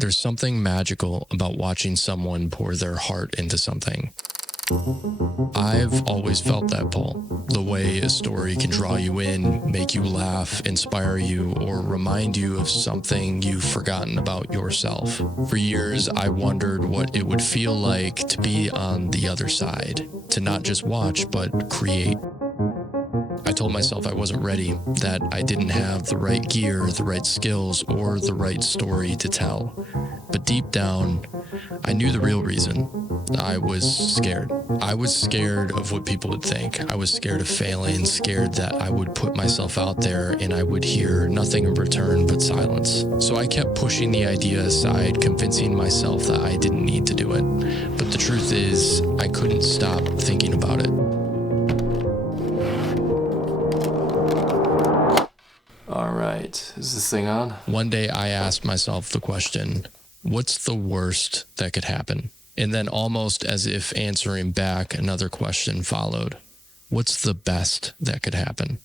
There's something magical about watching someone pour their heart into something. I've always felt that pull. The way a story can draw you in, make you laugh, inspire you, or remind you of something you've forgotten about yourself. For years, I wondered what it would feel like to be on the other side, to not just watch, but create. I told myself I wasn't ready, that I didn't have the right gear, the right skills, or the right story to tell. But deep down, I knew the real reason. I was scared. I was scared of what people would think. I was scared of failing, scared that I would put myself out there and I would hear nothing in return but silence. So I kept pushing the idea aside, convincing myself that I didn't need to do it. But the truth is, I couldn't stop thinking about it. All right, is this thing on? One day I asked myself the question, what's the worst that could happen? And then almost as if answering back, another question followed. What's the best that could happen?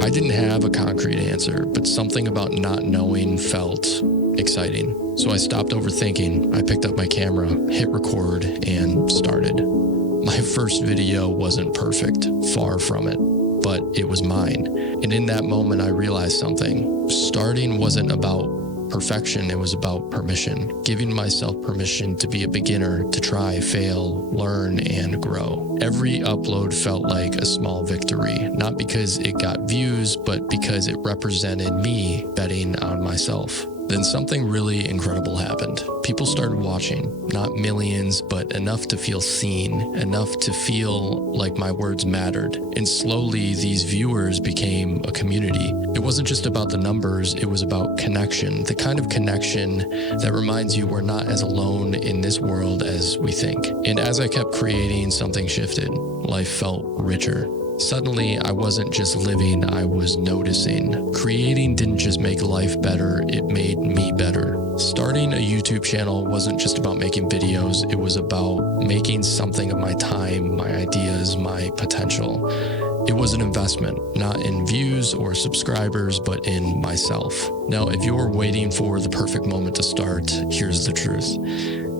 I didn't have a concrete answer, but something about not knowing felt exciting. So I stopped overthinking. I picked up my camera, hit record, and started. My first video wasn't perfect, far from it, but it was mine. And in that moment, I realized something. Starting wasn't about perfection, it was about permission. Giving myself permission to be a beginner, to try, fail, learn, and grow. Every upload felt like a small victory, not because it got views, but because it represented me betting on myself. Then something really incredible happened. People started watching, not millions, but enough to feel seen, enough to feel like my words mattered. And slowly, these viewers became a community. It wasn't just about the numbers, it was about connection, the kind of connection that reminds you we're not as alone in this world as we think. And as I kept creating, something shifted. Life felt richer. Suddenly, I wasn't just living, I was noticing. Creating didn't just make life better, it made me better. Starting a YouTube channel wasn't just about making videos, it was about making something of my time, my ideas, my potential. It was an investment, not in views or subscribers, but in myself. Now, if you're waiting for the perfect moment to start, here's the truth.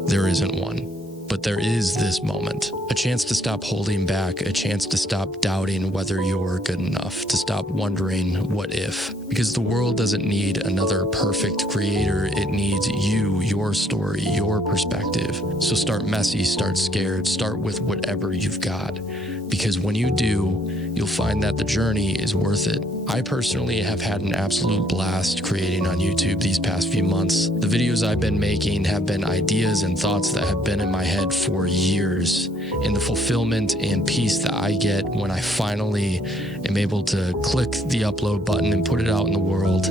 There isn't one. But there is this moment, a chance to stop holding back, a chance to stop doubting whether you're good enough, to stop wondering what if. Because the world doesn't need another perfect creator, it needs you, your story, your perspective. So start messy, start scared, start with whatever you've got. Because when you do, you'll find that the journey is worth it. I personally have had an absolute blast creating on YouTube these past few months. The videos I've been making have been ideas and thoughts that have been in my head for years. And the fulfillment and peace that I get when I finally am able to click the upload button and put it out in the world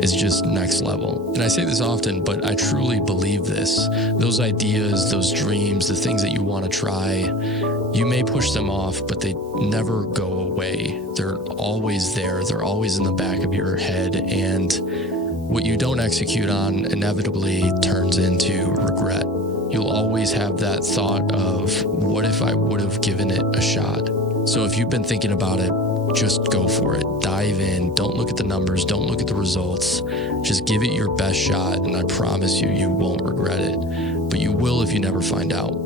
is just next level. And I say this often, but I truly believe this. Those ideas, those dreams, the things that you want to try, you may push them off, but they never go away. They're always there. They're always in the back of your head. And what you don't execute on inevitably turns into regret. You'll always have that thought of, what if I would have given it a shot? So if you've been thinking about it, just go for it. Dive in. Don't look at the numbers. Don't look at the results. Just give it your best shot. And I promise you, you won't regret it. But you will if you never find out.